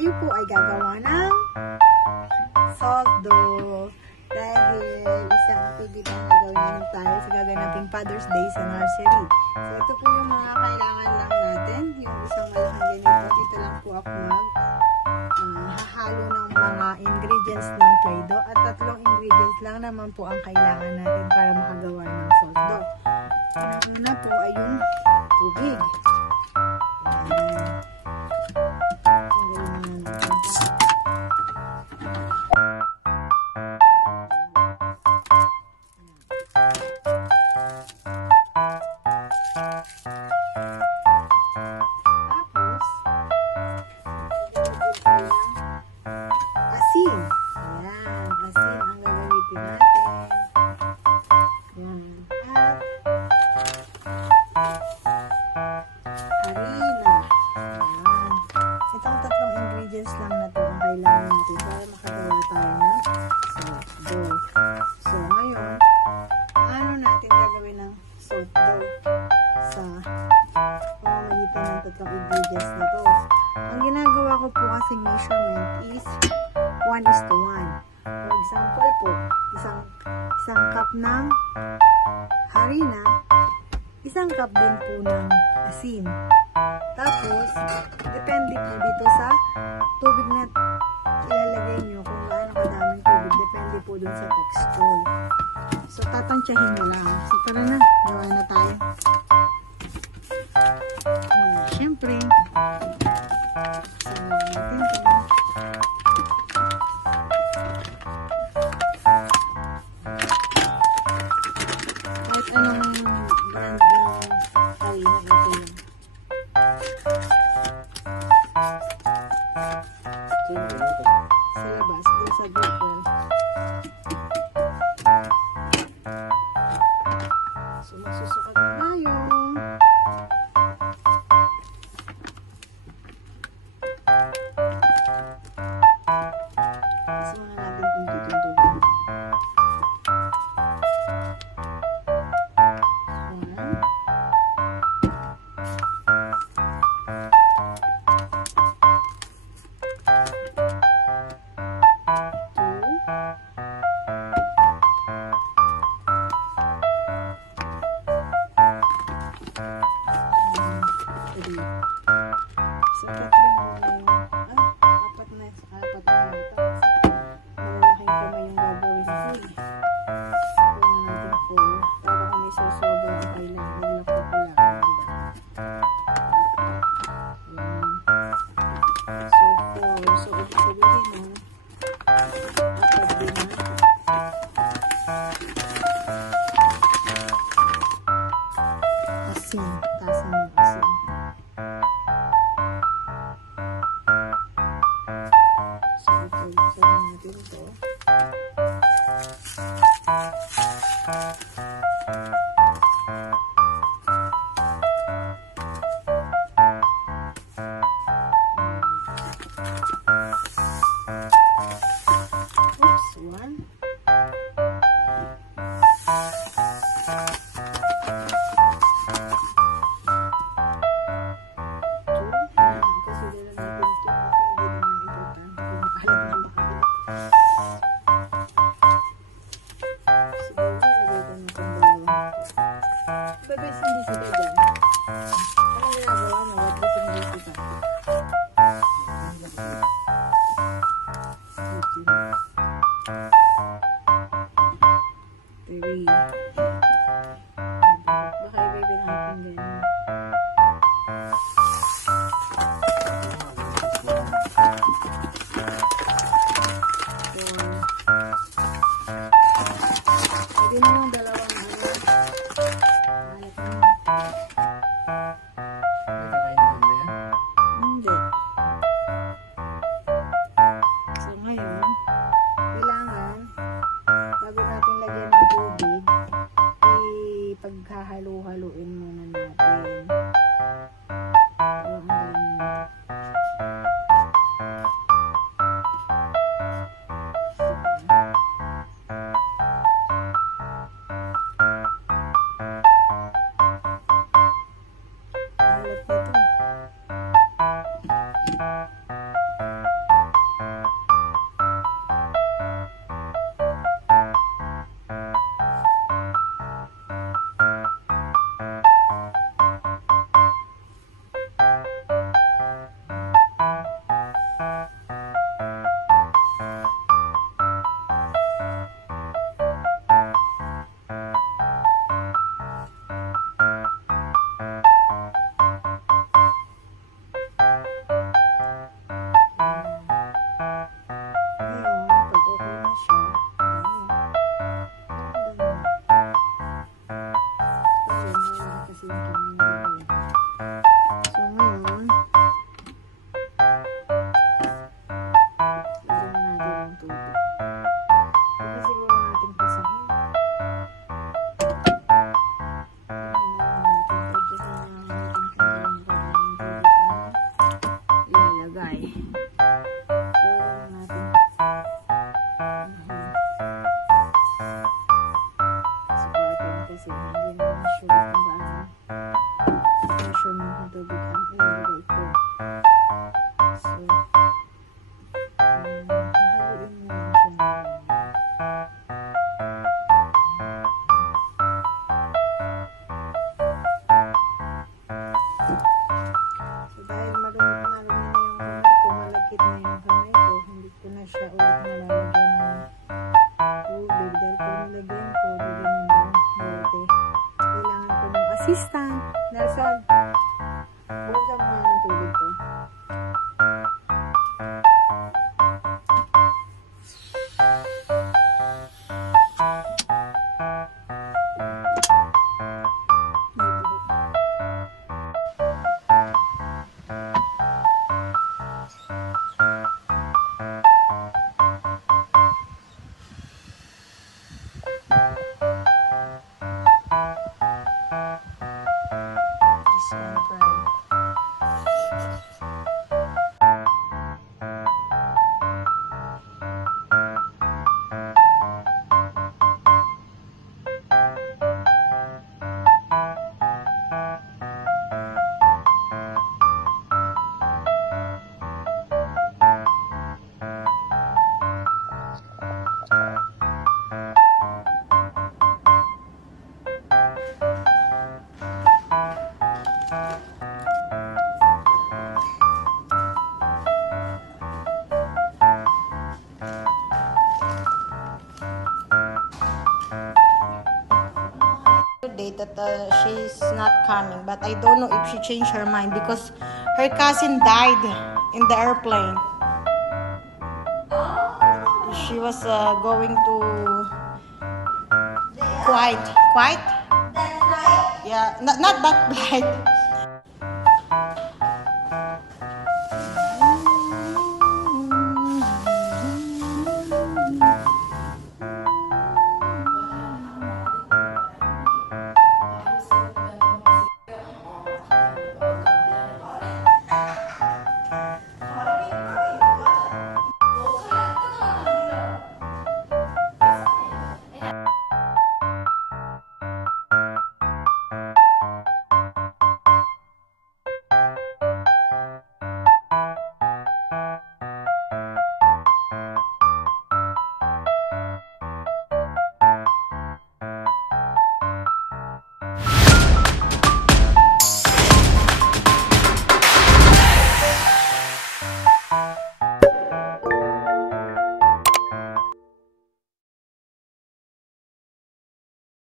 tayo po ay gagawa ng salt dough. Dahil isang activity na gagawin namin tayo sa gagawin nating Father's Day sa nursery. So, ito po yung mga kailangan lang natin. Yung isang malaking ganito. Dito lang po ako hahalo ng mga ingredients ng Play-Doh. At 3 ingredients lang naman po ang kailangan natin para makagawa ng salt dough. Una po ay yung tubig. Lang na to ang kailangan natin para makagawa tayo ng salt dough. So, ngayon, paano natin gagawin ng salt dough sa pamamagitan ng 3 ingredients na to? Ang ginagawa ko po kasing measurement is 1:1. For example po, isang cup ng harina, isang cup din po ng asin. Tapos, depende po dito sa tubig na ilalagay nyo kung gaano kadaming tubig. Depende po dun sa texture. So, tatansyahin nyo lang. So, tara na. Gawa na tayo. Siyempre, sama natin ito. Kahit anong brand ng harina ito yun. Sa labas, dun sa grouper. So, magsusukat na tayo. Kasama natin kung dito yung tubig. 1, 2. So, 3 na yun. 4 na ito. Malalaking kamay yung gagawin ko eh. Ito na natin 4. Para kung may susobra, okay lang. Nilapot ko lang. So, 4. So, ibig sabihin mo, 4 din na. Asin. Tasan ng asin. So, ito. Sabihin natin ito. Oops, 1. Bebes, hindi sila dyan. Anong ginagawa mo? Huwag gusto hindi kita. Three. Baka ibebe natin ganyan. Pwede na yung dalawang hindi. So ngayon, kailangan bago natin lagyan ng tubig, kasi hindi naman sure kung gaano measurement ng tubig ang ilalagay ko. So, hahaluin mo lang siya naman. So, dahil marumi na yung kamay ko, malagkit na yung kamay ko, hindi ko na siya ulit nalalagyan ng tubig. Dahil kung nilagyan ko, dugin na yung bote. Kailangan ko ng assistant. Nelson, buksan mo nga ng tubig to. This one fry. Date that she's not coming, but I don't know if she changed her mind because her cousin died in the airplane. She was going to Kuwait. Yeah, not that flight.